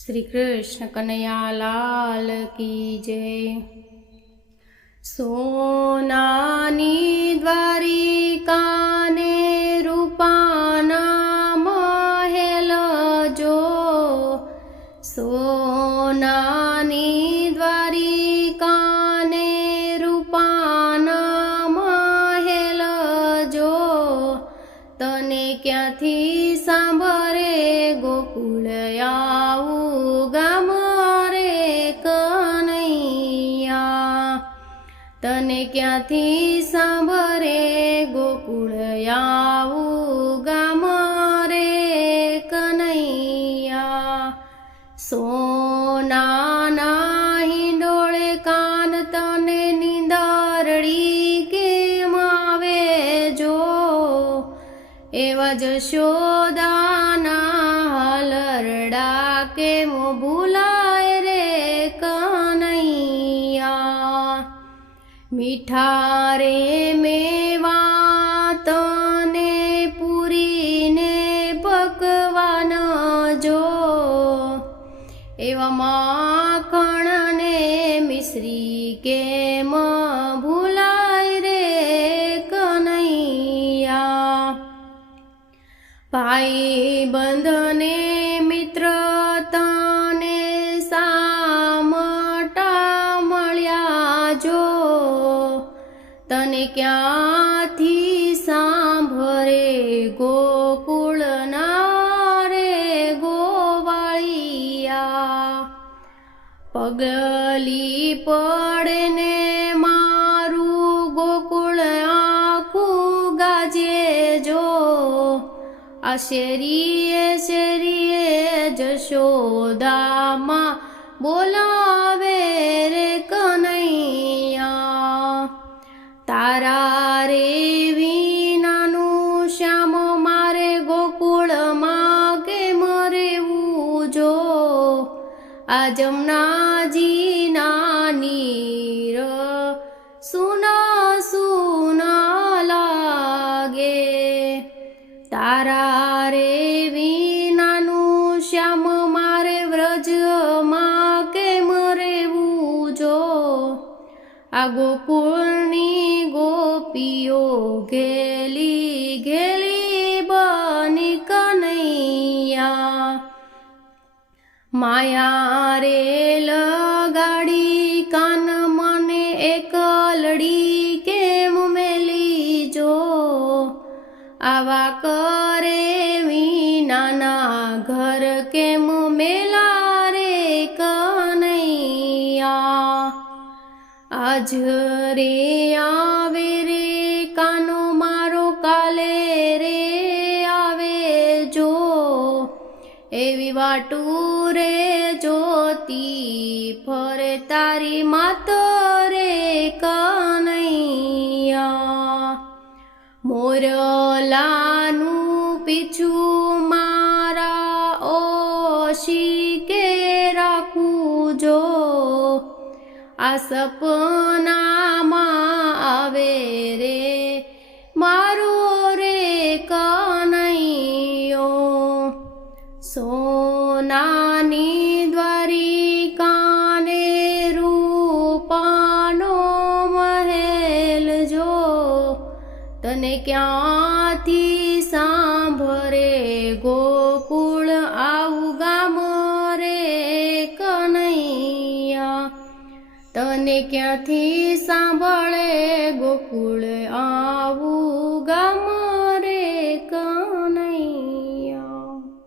श्री कृष्ण कन्हैया लाल की जय। सोनानी द्वारिका ने रूपाना महल जो, सोनानी द्वारिका ने रूपाना महल जो, तने क्यांथी सांभरे गोकुल आવું ગામ રે કનૈયા, તને ક્યાંથી સાંભરે ગોકુળ આવું ગામ રે કનૈયા। સોનાના હિંડોળે કાન તને નીંદરડી કેમ આવે જો, એવા જશોદાના હલરડા કેમ ભૂલાય રે કનૈયા। મીઠા રે મેવા તને પૂરીને પકવાન જો, એવા માખણ ને મિશ્રી કેમ ભૂલાય રે કનૈયા। ભાઈ બંધને મિત્ર તને સામટા મળ્યા જો, તને ક્યાંથી સાંભરે ગોકુળના રે ગોવાળિયા। પગલી પડે ને મારું ગોકુળ આખું ગાજે જો, આ શેરીએ શેરીએ જશોદામાં બોલાવે રે કનૈયા। તારા રે વિનાનું શ્યામ મારે ગોકુળમાં કેમ રહેવું જો, આ જમનાજીના નીર સુના સુના લાગે। તારા રે વિનાનું શ્યામ મારે વ્રજમાં કેમ રહેવું જો, આ ગોકુળની ગોપીઓ ઘેલી ઘેલી બની કનૈયા। માયા રે લગાડી કાન મને એકલડી કેમ મેલી જો, આવા કરે વિનાના ઘર કેમ મેલા રે કનૈયા। આજ રે આવે રે કાનો મારો કાલે રે આવે જો, એવી વાટું રે જોતી ફરે તારી માત રે કનૈયા। મોરલાનું પીછું મારા ઓશિકે રાખું જો, આ સપનામાં આવે રે મારો રે કનૈયો। સોનાની દ્વારિકા ને રૂપાનો મહેલ જો, તને ક્યાંથી સાંભરે ગોકુળ આવું ગામ રે કનૈયા। તને ક્યાંથી સાંભળે ગોકુળ આ